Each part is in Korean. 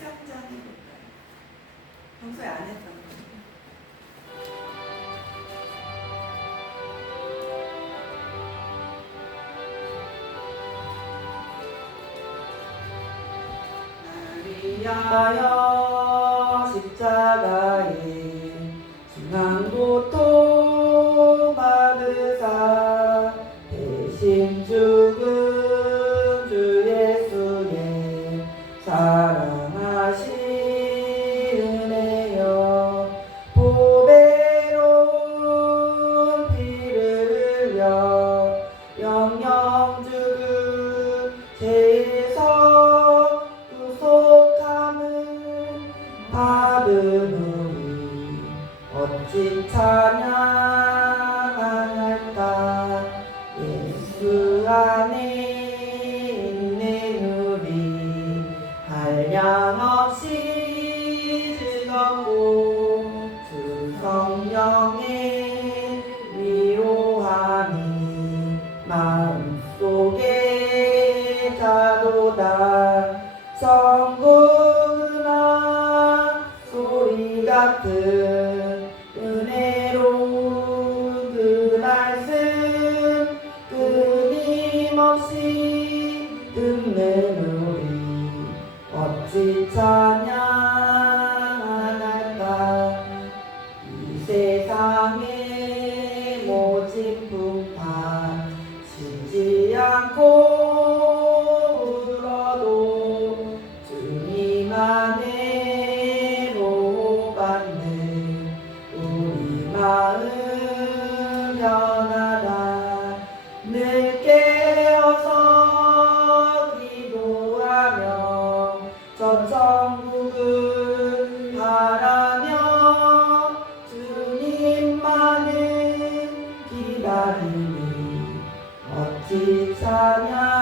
상장 해볼까요? 평소에 안 했던 거. 위하여 십자가에 중한 고통 받으사 대신 죽은 주 예수의 사랑하신 은혜여 보배로운 피를 흘려 영영 죽은 죄에서 구속함을 받은 우리 어찌 찬양할까. 예수 안에 있는 우리 한량없이 즐겁고 주 성령의 위로함이 마음속에 자도다. 성부나 소리 같은 은혜로운 그 말씀 끊임없이 듣는 우리 어찌 찬양할까. 이 세상의 모진 풍파 쉬지 않고 울어도 주님 안에 보호받는 우리 마음 변하다. 늘 깨어서 기도하며 전 천국을 바라며 주님만을 기다리니 어찌 찬양할까.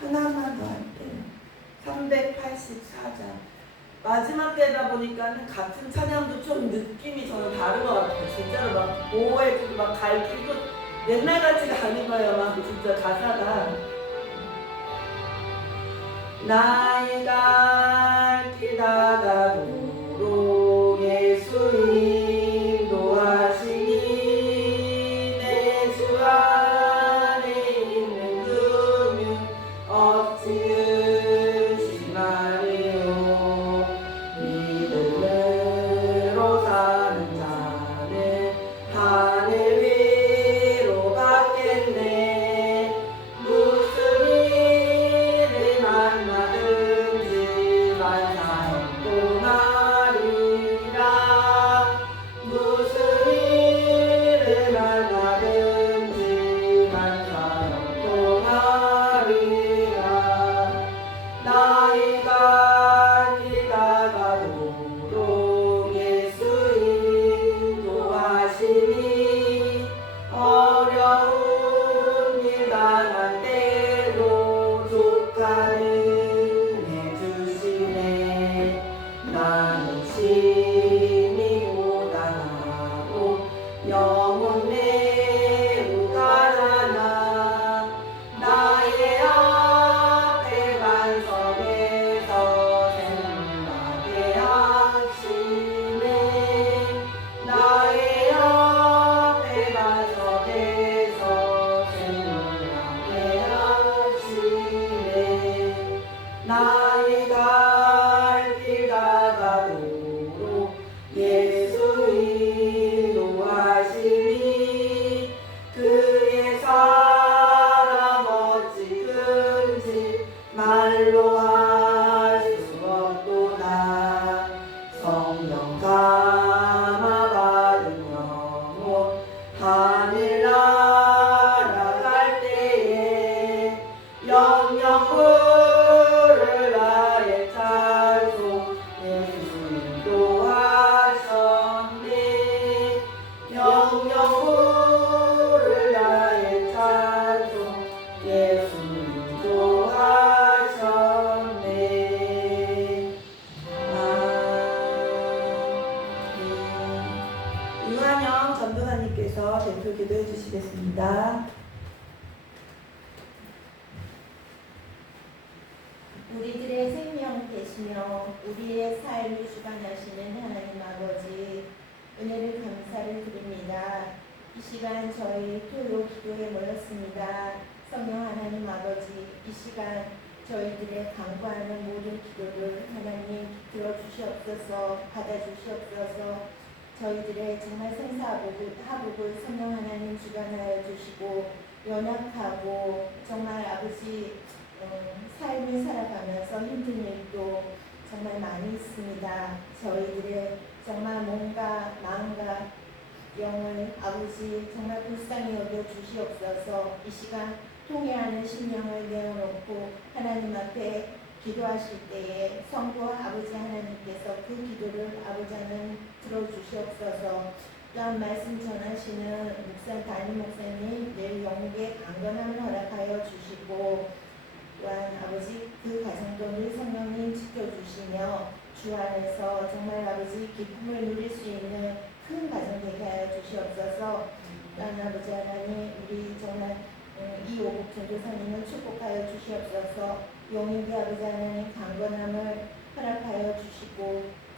하나만 더 할게요. 384장 마지막 때다 보니까는 같은 찬양도 좀 느낌이 저는 다른 것 같아요. 진짜로 막 보호해 주고 막 가르치고 옛날 같지가 않은 거예요. 막 진짜 가사가 나의 갈 길 다가도록 예수 인도하시니 내 주 안에 있는 금유 어찌 의심하리요. 믿음으로 사는 자는 하늘 위로 받겠네. 무슨 일을 만나든지 만사형통하리라. 무슨 일을 만나든지 만사형통하리라. 나의 갈 길 다가도록 예수 인도하시니 어려운 일 당할 때도 좋다는 해주시네. 나는 심히 고단하고 영혼 매우 가난하. 나의 앞에 반석에서 생각하게 하시네. 나의 앞에 반석에서 생각하게 하시네. 나의 갈 길 다가도록 예수 인도하시니 그의 사랑 어찌 큰지 말로 할 수 없도다. 성령 감화 받은 영혼 하늘나라 갈 때에 영영 부를 나의 찬송 예수 인도하셨네. 영영 부를 나의 찬송 예수 인도하셨네. 유한영 전도사님께서 대표 기도해 주시겠습니다. 되시며 우리의 삶을 주관하시는 하나님 아버지, 은혜를 감사를 드립니다. 이 시간 저희 토요 기도에 모였습니다. 성령 하나님 아버지, 이 시간 저희들의 간구하는 모든 기도를 하나님 들어주시옵소서, 받아주시옵소서. 저희들의 정말 생사하복을 성령 하나님 주관하여 주시고, 연약하고 정말 아버지 삶을 살아가면서 힘든 일도 정말 많이 있습니다. 저희들의 정말 몸과 마음과 영을 아버지 정말 불쌍히 여겨 주시옵소서. 이 시간 통회하는 심령을 내어놓고 하나님 앞에 기도하실 때에 성부 아버지 하나님께서 그 기도를 아버지 하나님 들어주시옵소서. 또한 말씀 전하시는 담임 목사님 늘 영계 강건함을 허락하여 주시고, 또한 아버지 그 가정도 늘 성령님 지켜주시며 주 안에서 정말 아버지 기쁨을 누릴 수 있는 큰 가정 되게 하여 주시옵소서. 또한 아버지 하나님 우리 정말 이오국 전도사님을 축복하여 주시옵소서. 용인계 아버지 하나님 강건함을 허락하여 주시고,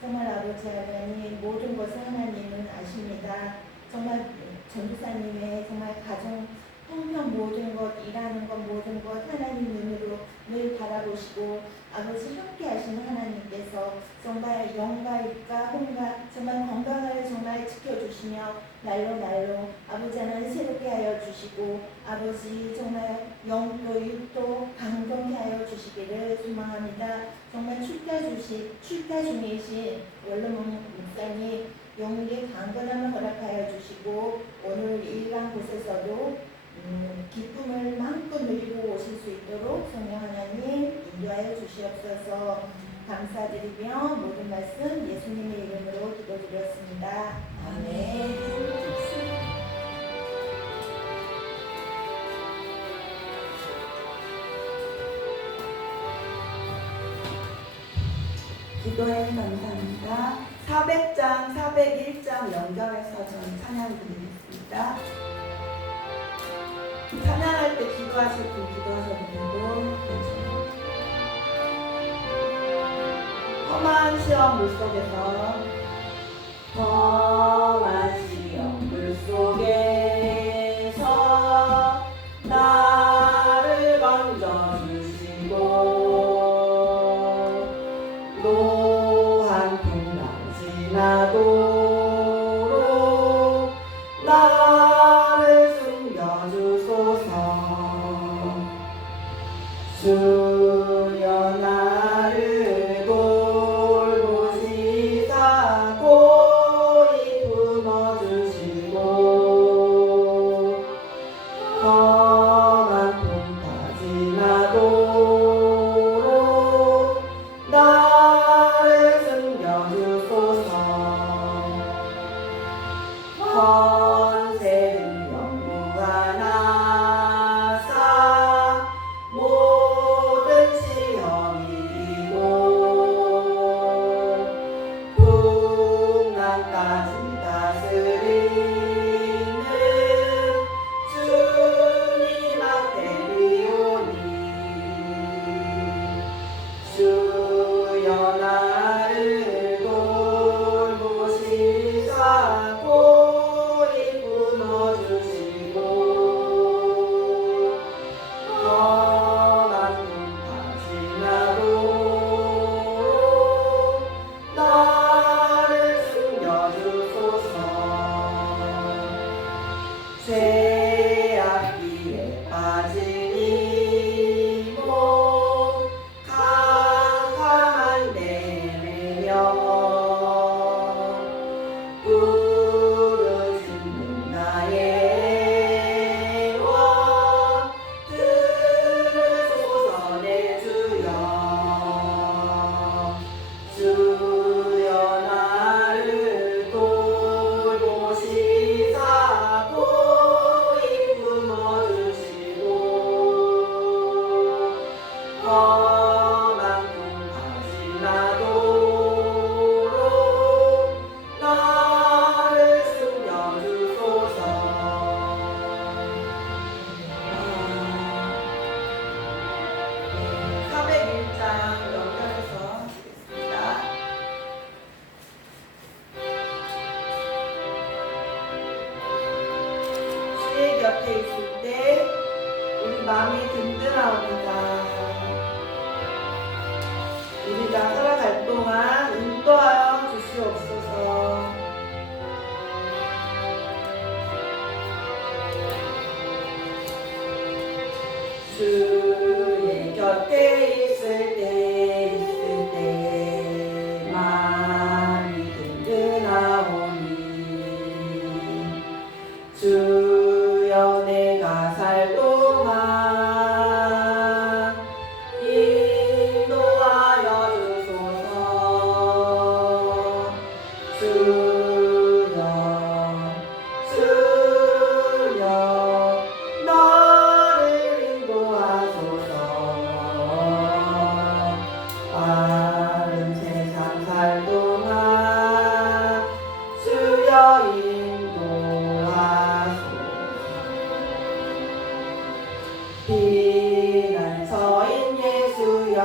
정말 아버지 하나님 모든 것을 하나님은 아십니다. 정말 전도사님의 정말 가정 형편 모든 것, 일하는 것 모든 것 하나님 눈으로 늘 바라보시고 아버지 함께 하시는 하나님께서 정말 영과 입과 혼과 정말 건강을 정말 지켜주시며 날로 아버지 하나님 새롭게 하여 주시고 아버지 정말 영도 육도 강건케 하여 주시기를 소망합니다. 정말 출가 중이신 원로문 목사님 영계 강건함을 허락하여 주시고 오늘 일간 곳에서도 기쁨을 마음껏 누리고 오실 수 있도록 성령 하나님 인도하여 주시옵소서. 감사드리며 모든 말씀 예수님의 이름으로 기도드렸습니다. 아멘. 기도에 감사합니다. 400장, 401장 연결해서 저희 찬양 드리겠습니다. 찬양할 때 기도하실 분 기도하셔도 되고, 험한 시험 물속에서 험한 시험 물속에서 나를 건져주시고 노한 풍랑 지나도록 나를 숨겨주소서. 주여 나를 돌보시사 고이 품어주시고 험한 풍까지 나도록 나를 숨겨주소서. 권세는 영무하나사 모든 시험 이기고 풍랑까지 다스리는 주님 마음이 든든하옵니다. 우리가 살아갈 동안 인도하여 주시옵소서. 주의 곁에 있을 때 마음이 든든하오니 주여 내가 살 동안 인도하여 주소서. 주여 나를 인도하소서. 빠른 세상 살 동안 주여 인도하소서. 피난처인 예수여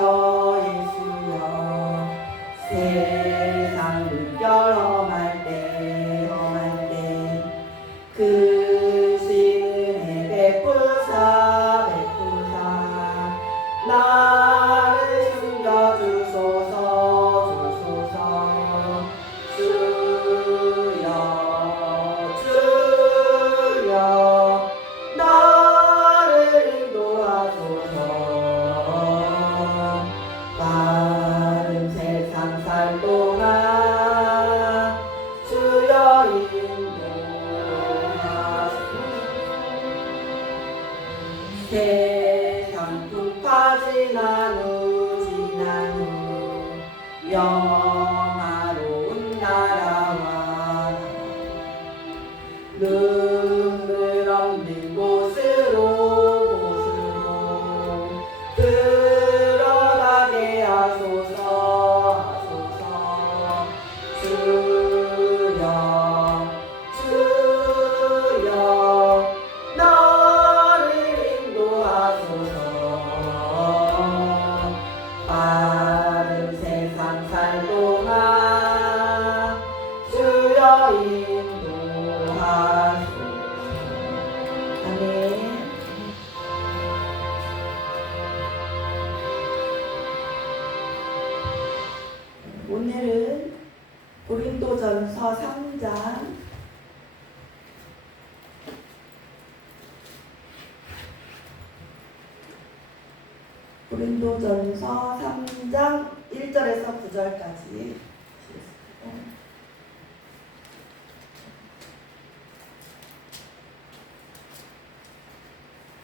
세상 물결 험할 때 크신 은혜 베푸사 나를 숨겨주소서. 주여 나를 인도하소서. 빠른 세상 살 동안 주여 인도하소서. 세상 풍파 지난 후 영화로운 나라와 눈물 없는 곳으로 들어가게 하소서. 주여 나를 인도하소서. 빠른 세상 살 동안 주여 인도하소서. 아멘. 오늘은 고린도전서 3장 고린도전서 3장 1절에서 9절까지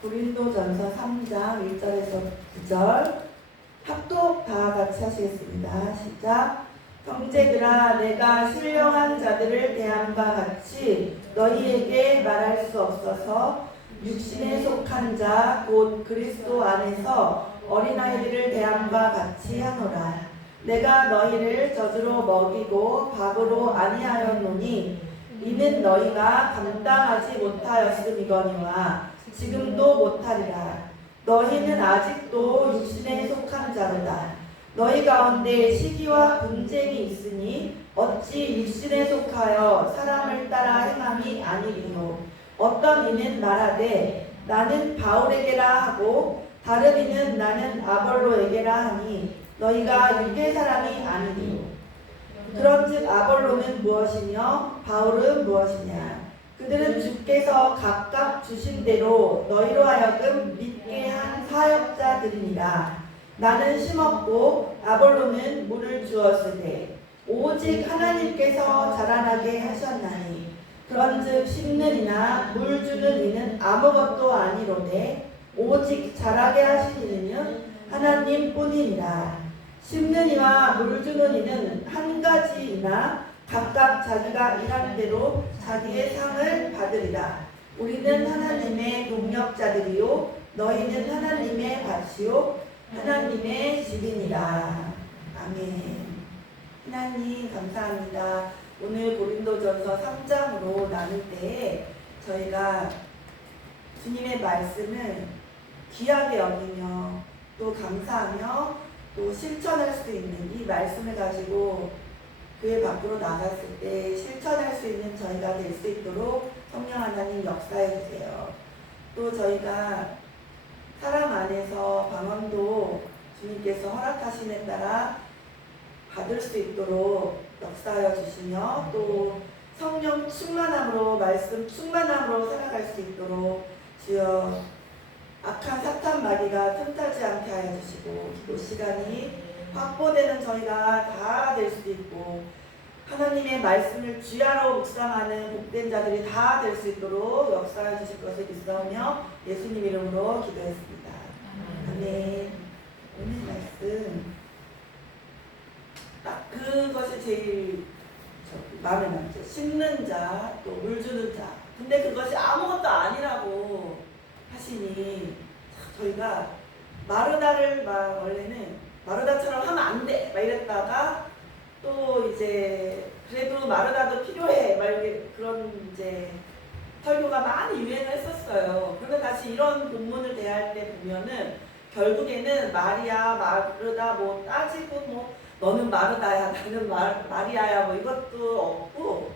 고린도전서 3장 1절에서 9절 합독 다 같이 하시겠습니다. 시작. 형제들아 내가 신령한 자들을 대함과 같이 너희에게 말할 수 없어서 육신에 속한 자 곧 그리스도 안에서 어린아이들을 대함과 같이 하노라. 내가 너희를 젖으로 먹이고 밥으로 아니하였노니 이는 너희가 감당하지 못하였음이거니와 지금도 못하리라. 너희는 아직도 육신에 속한 자로다. 너희 가운데 시기와 분쟁이 있으니 어찌 육신에 속하여 사람을 따라 행함이 아니리요. 어떤 이는 말하되 나는 바울에게라 하고 다른 이는 나는 아볼로에게라 하니 너희가 유대 사람이 아니니요. 그런즉 아볼로는 무엇이며 바울은 무엇이냐. 그들은 주께서 각각 주신 대로 너희로 하여금 믿게 한 사역자들이니라. 나는 심었고 아볼로는 물을 주었으되 오직 하나님께서 자라나게 하셨나니 그런즉 심는 이나 물 주는 이는 아무것도 아니로되 오직 자라게 하신 이는 하나님뿐이니라. 심는 이와 물 주는 이는 한 가지이나 각각 자기가 일한 대로 자기의 상을 받으리라. 우리는 하나님의 동력자들이요 너희는 하나님의 밭이요 하나님의 집이니라. 아멘. 하나님 감사합니다. 오늘 고린도전서 3장으로 나눌 때에 저희가 주님의 말씀을 귀하게 여기며 또 감사하며 또 실천할 수 있는 이 말씀을 가지고 교회 밖으로 나갔을 때 실천할 수 있는 저희가 될 수 있도록 성령 하나님 역사해 주세요. 또 저희가 사랑 안에서 방언도 주님께서 허락하심에 따라 받을 수 있도록 역사하여 주시며 또 성령 충만함으로 말씀 충만함으로 살아갈 수 있도록 주여 악한 사탄 마귀가 틈타지 않게 하여 주시고 기도 시간이 확보되는 저희가 다 될 수 있고 하나님의 말씀을 주야로 묵상하는 복된 자들이 다 될 수 있도록 역사해 주실 것을 믿사오며 예수님 이름으로 기도했습니다. 아멘. 오늘 말씀 딱 그것이 제일 마음에 남죠. 심는 자, 또 물 주는 자. 근데 그것이 아무것도 아니라고 하시니 저희가 마르다를 막 원래는 마르다처럼 하면 안 돼! 막 이랬다가 또 이제 그래도 마르다도 필요해! 막 이렇게 그런 이제 설교가 많이 유행을 했었어요. 그런데 다시 이런 본문을 대할 때 보면은 결국에는 마리아, 마르다 뭐 따지고 뭐 너는 마르다야, 나는 마리아야 뭐 이것도 없고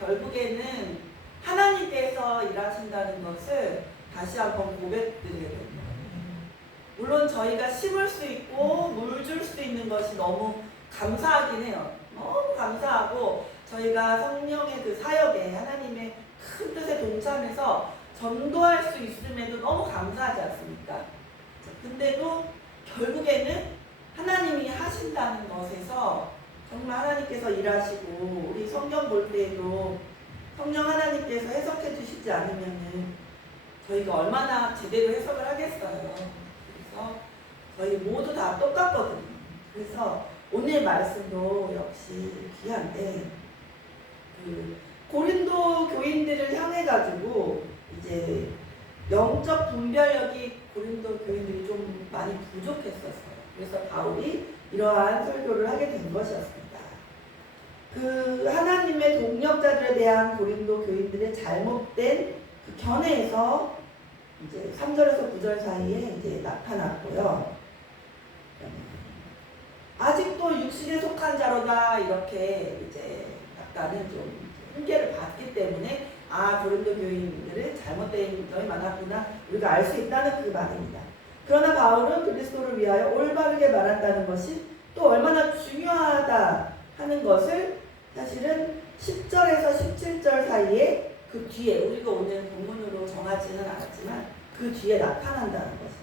결국에는 하나님께서 일하신다는 것을 다시 한번 고백드리게 됩니다. 물론 저희가 심을 수 있고 물 줄 수 있는 것이 너무 감사하긴 해요. 너무 감사하고 저희가 성령의 그 사역에 하나님의 큰 뜻에 동참해서 전도할 수 있음에도 너무 감사하지 않습니까? 근데도 결국에는 하나님이 하신다는 것에서 정말 하나님께서 일하시고 우리 성경 볼 때에도 성령 하나님께서 해석해 주시지 않으면은 저희가 얼마나 제대로 해석을 하겠어요. 그래서 저희 모두 다 똑같거든요. 그래서 오늘 말씀도 역시 귀한데 그 고린도 교인들을 향해 가지고 이제 영적 분별력이 고린도 교인들이 좀 많이 부족했었어요. 그래서 바울이 이러한 설교를 하게 된 것이었습니다. 그 하나님의 동력자들에 대한 고린도 교인들의 잘못된 그 견해에서 이제 3절에서 9절 사이에 이제 나타났고요. 아직도 육신에 속한 자로다 이렇게 이제 약간은 좀 훈계를 받기 때문에 고린도 교인들은 잘못된 점이 많았구나 우리가 알 수 있다는 그 말입니다. 그러나 바울은 그리스도를 위하여 올바르게 말한다는 것이 또 얼마나 중요하다 하는 것을 사실은 10절에서 17절 사이에 그 뒤에 우리가 오늘 본문으로 정하지는 않았지만 그 뒤에 나타난다는 것입니다.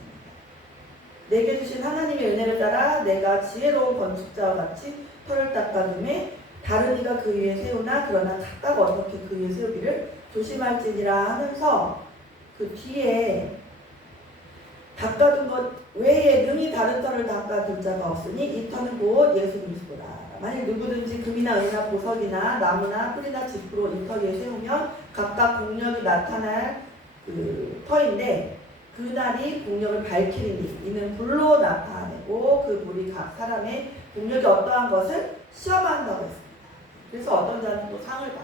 내게 주신 하나님의 은혜를 따라 내가 지혜로운 건축자와 같이 터를 닦아둠에 다른 이가 그 위에 세우나 그러나 각각 어떻게 그 위에 세우기를 조심할지니라 하면서 그 뒤에 닦아둔 것 외에 능히 다른 터를 닦아둘 자가 없으니 이 터는 곧 예수 그리스도라. 만일 누구든지 금이나 은이나 보석이나 나무나 풀이나 짚으로 이 터 위에 세우면 각각 공력이 나타날 그 터인데 그날이 공력을 밝히리니 이는 불로 나타내고 그 불이 각 사람의 공력이 어떠한 것을 시험한다고 했습니다. 그래서 어떤 자는 또 상을 받고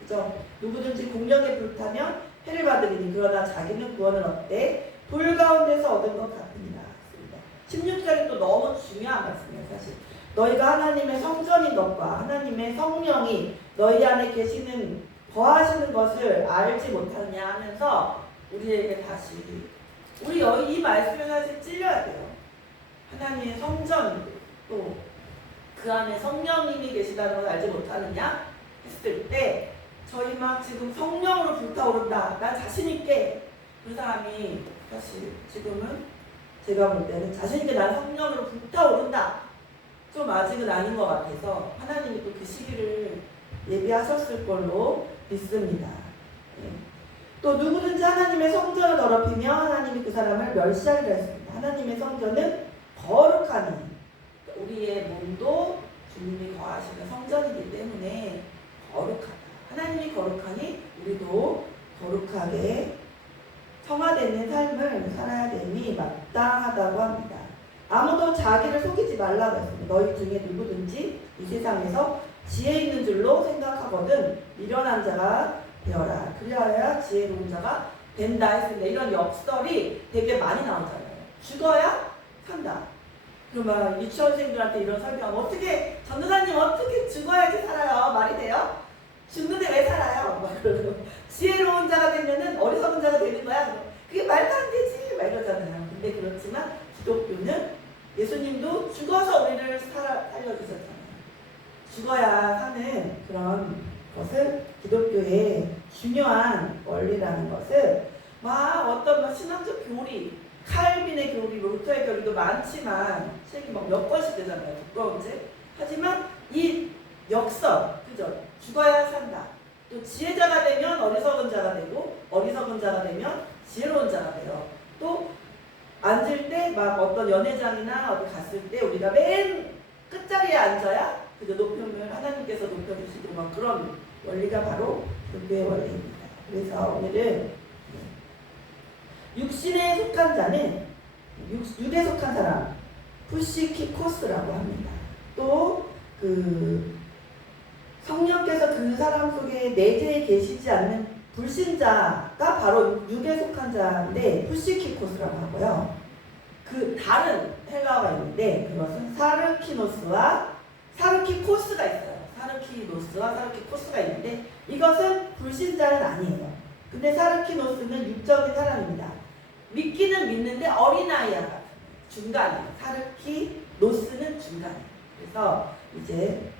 그죠? 누구든지 공력에 불타면 해를 받으리니 그러나 자기는 구원을 얻되 불 가운데서 얻은 것 같으니라. 16절이 또 너무 중요한 말씀이에요. 사실 너희가 하나님의 성전인 것과 하나님의 성령이 너희 안에 계시는 거하시는 것을 알지 못하느냐 하면서 우리에게 다시 우리 이 말씀에 사실 찔려야 돼요. 하나님의 성전이고 또 그 안에 성령님이 계시다는 걸 알지 못하느냐 했을 때 저희 막 지금 성령으로 불타오른다 난 자신있게 그 사람이 사실 지금은 제가 볼 때는 자신있게 난 성령으로 불타오른다 좀 아직은 아닌 것 같아서 하나님이 또 그 시기를 예비하셨을 걸로 믿습니다. 또 누구든지 하나님의 성전을 더럽히며 하나님이 그 사람을 멸시하리라 했습니다. 하나님의 성전은 거룩하니 우리의 몸도 주님이 거하시는 성전이기 때문에 거룩하다. 하나님이 거룩하니 우리도 거룩하게 성화되는 삶을 살아야 되니 마땅하다고 합니다. 아무도 자기를 속이지 말라고 했습니다. 너희 중에 누구든지 이 세상에서 지혜 있는 줄로 생각하거든 미련한 자가 되어라. 그리하여 지혜로운 자가 된다 했습니다. 이런 역설이 되게 많이 나오잖아요. 죽어야 산다. 그러면 유치원생들한테 이런 설교하면 어떻게 전도사님 어떻게 죽어야지 살아요? 말이 돼요? 죽는데 왜 살아요? 막 그러고 지혜로운 자가 되면은 어리석은 자가 되는 거야. 그게 말도 안 되지 막 이러잖아요. 기독교는 예수님도 죽어서 우리를 살려주셨잖아요. 죽어야 사는 그런 것을 기독교의 중요한 원리라는 것을 막 어떤 막 신학적 교리, 칼빈의 교리, 루터의 교리도 많지만 책이 막 몇 권씩 되잖아요. 두꺼운 책. 하지만 이 역설, 그죠? 죽어야 산다. 또 지혜자가 되면 어리석은 자가 되고 어리석은 자가 되면 지혜로운 자가 돼요. 또 앉을 때 막 어떤 연회장이나 어디 갔을 때 우리가 맨 끝자리에 앉아야 그죠? 높임을 하나님께서 높여주시고 막 그런 원리가 바로 교회의 원리입니다. 그래서 오늘은 육신에 속한 자는 육에 속한 사람 푸시키코스라고 합니다. 또 그 성령께서 그 사람 속에 내재해 계시지 않는 불신자가 바로 육에 속한 자인데 푸시키코스라고 하고요. 그 다른 헬라어가 있는데 그것은 사르키노스와 사르키코스가 있어요. 사르키노스와 사르키코스가 있는데 이것은 불신자는 아니에요. 근데 사르키노스는 육적인 사람입니다. 믿기는 믿는데 어린아이와 같은 중간이에요. 사르키노스는 중간이에요. 그래서 이제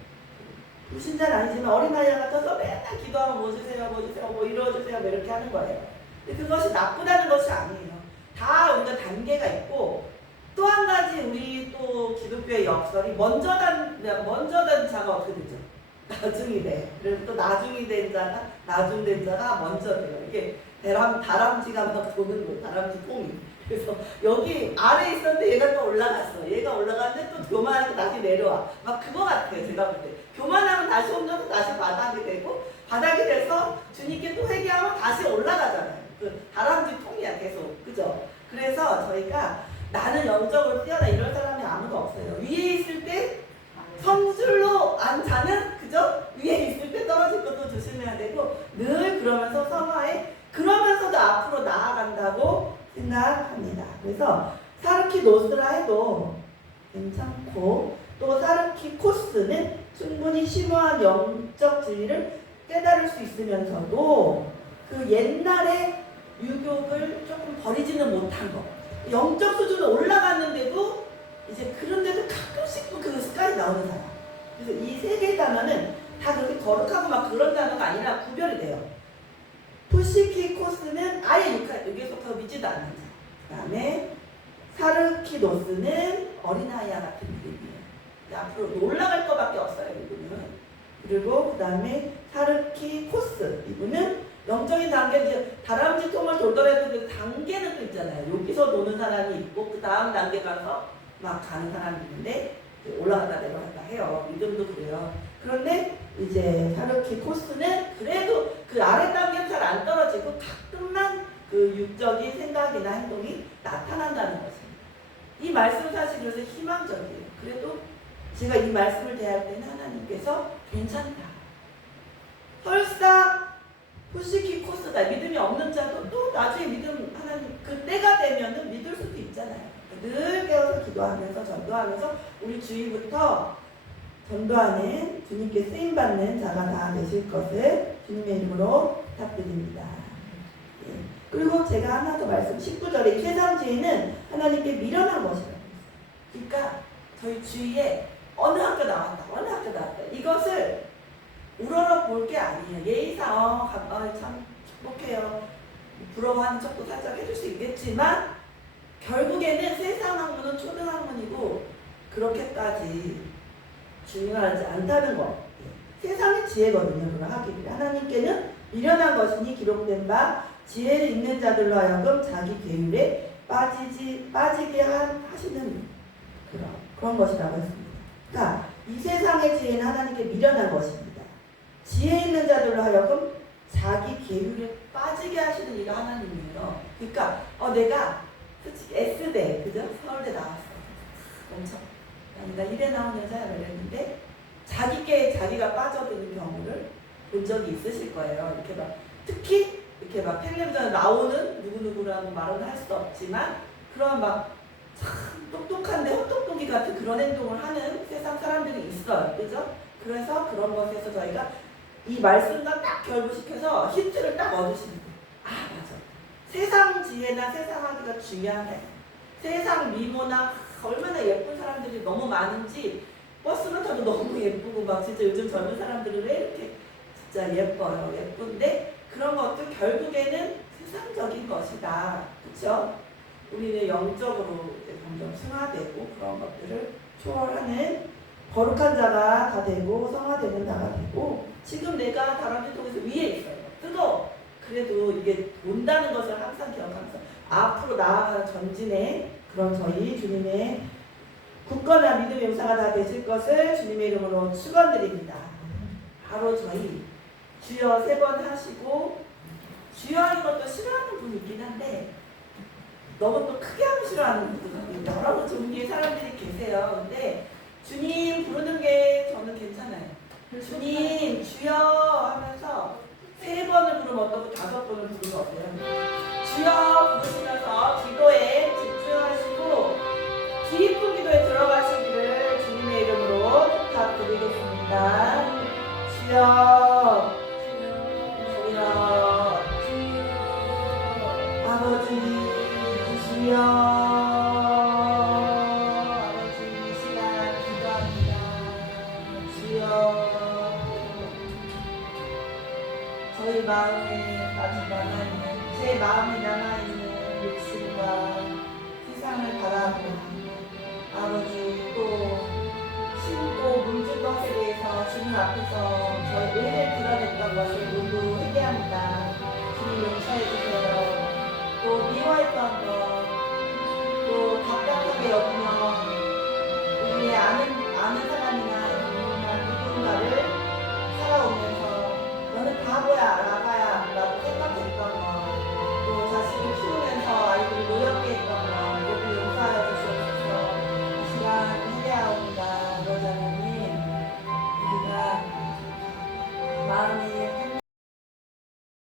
불신자는 아니지만 어린아이와 같아서 맨날 기도하면 뭐 주세요, 뭐 주세요, 뭐 이루어주세요, 뭐 이렇게 하는 거예요. 근데 그것이 나쁘다는 것이 아니에요. 다 우리가 단계가 있고 또 한 가지 우리 또 기독교의 역설이 먼저 단 자가 어떻게 되죠? 나중이 돼. 그래서 또 나중이 된 자가 나중된 자가 먼저 돼요. 이게 다람쥐가 막 도는 거예요. 다람쥐 뽕이. 그래서 여기 아래에 있었는데 얘가 또 올라갔어. 얘가 올라갔는데 또 교만하고 다시 내려와. 막 그거 같아요. 제가 볼 때. 교만하면 다시 옮겨서 다시 바닥이 되고 바닥이 돼서 주님께 또 회개하면 다시 올라가잖아요. 그 다람쥐 뽕이야 계속. 그죠? 그래서 저희가 나는 영적으로 뛰어나 이런 사람이 아무도 없어요. 위에 있을 때 성줄로 앉아는 그죠? 위에 있을 때 떨어질 것도 조심해야 되고 늘 그러면서 성화에 그러면서도 앞으로 나아간다고 생각합니다. 그래서 사르키노스라 해도 괜찮고 또 사르키코스는 충분히 심오한 영적 진리를 깨달을 수 있으면서도 그 옛날에 유교를 조금 버리지는 못한 거. 영적 수준으로 올라갔는데도 이제 그런데도 가끔씩 그 습관이 나오는 사람. 그래서 이 세 개의 단어는 다 그렇게 거룩하고 막 그런 단어가 아니라 구별이 돼요. 푸시키코스는 아예 육에 속해서 믿지도 않는 자. 그 다음에 사르키노스는 어린아이와 같은 믿음이에요. 앞으로 올라갈 것밖에 없어요. 이분은. 그리고 그 다음에 사르키코스 이분은 영적인 단계, 이제 다람쥐 통을 돌더라도 그 단계는 또 있잖아요. 여기서 노는 사람이 있고 그 다음 단계 가서 막 가는 사람이 있는데 올라갔다 내려갔다 해요. 믿음도 그래요. 그런데 이제 사르키코스는 그래도 그 아래 단계는 잘 안 떨어지고 가끔만 그 육적인 생각이나 행동이 나타난다는 것입니다. 이 말씀은 사실 요새 희망적이에요. 그래도 제가 이 말씀을 대할 때는 하나님께서 괜찮다. 설사 푸시키코스다. 믿음이 없는 자도 또 나중에 믿음 하나님 그 때가 되면은 믿을 수도 있잖아요. 늘 깨어서 기도하면서 전도하면서 우리 주위부터 전도하는 주님께 쓰임받는 자가 다 되실 것을 주님의 이름으로 부탁드립니다. 예. 그리고 제가 하나 더 말씀 19절에 이 세상 지혜는 하나님께 미련한 것이라고 했어요. 그러니까 저희 주위에 어느 학교 나왔다 이것을 우러러 볼 게 아니에요. 예의상 참 축복해요. 부러워하는 척도 살짝 해줄 수 있겠지만 결국에는 세상 학문은 초등학문이고 그렇게까지 중요하지 않다는 거. 세상의 지혜거든요. 그걸 하기를. 하나님께는 미련한 것이니 기록된 바 지혜를 있는 자들로 하여금 자기 계율에 빠지게 하시는 그런 것이라고 했습니다. 그러니까 이 세상의 지혜는 하나님께 미련한 것입니다. 지혜 있는 자들로 하여금 자기 계율에 빠지게 하시는 이가 하나님이에요. 그러니까 내가 솔직히 S대 그죠? 서울대 나왔어. 엄청 나 이래 나온 여자야 이랬는데 자기가 빠져드는 경우를 본 적이 있으실 거예요. 이렇게 막 특히 이렇게 막 텔레비전에 나오는 누구누구라는 말은 할 수 없지만 그런 막 참 똑똑한데 헛똑똑이 같은 그런 행동을 하는 세상 사람들이 있어요. 그죠? 그래서 그런 것에서 저희가 이 말씀과 딱 결부시켜서 힌트를 딱 얻으시는 거예요. 아 맞아. 세상 지혜나 세상 하기가 중요한 게 세상 미모나 얼마나 예쁜 사람들이 너무 많은지 버스를 타도 너무 예쁘고 막 진짜 요즘 젊은 사람들은 왜 이렇게 진짜 예뻐요. 예쁜데 그런 것도 결국에는 세상적인 것이다. 그렇죠? 우리는 영적으로 이제 점점 승화되고 그런 것들을 초월하는 거룩한 자가 다 되고 성화되는 자가 되고 지금 내가 다람쥐 통해서 위에 있어요. 뜨거워. 그래도 이게 온다는 것을 항상 기억하면서 앞으로 나아가는 전진의 그런 저희 주님의 굳건한 믿음의 용사가 다 되실 것을 주님의 이름으로 축원드립니다. 바로 저희 주여 3번 하시고 주여 하는 것도 싫어하는 분이 있긴 한데 너무 또 크게 하면 싫어하는 분들이 여러 종류의 사람들이 계세요. 근데 주님 부르는 게 저는 괜찮아요. 주님 주여 하면서 3번을 부르면 어떻고 5번을 부르면 어때요? 주여 부르시면서 기도에 집중하시고 깊은 기도에 들어가시기를 주님의 이름으로 부탁드리겠습니다. 주여 주여 아버지 주여 아버지 이 시간 기도합니다. 주여 저희 마음에 마지막 하나님 제 마음이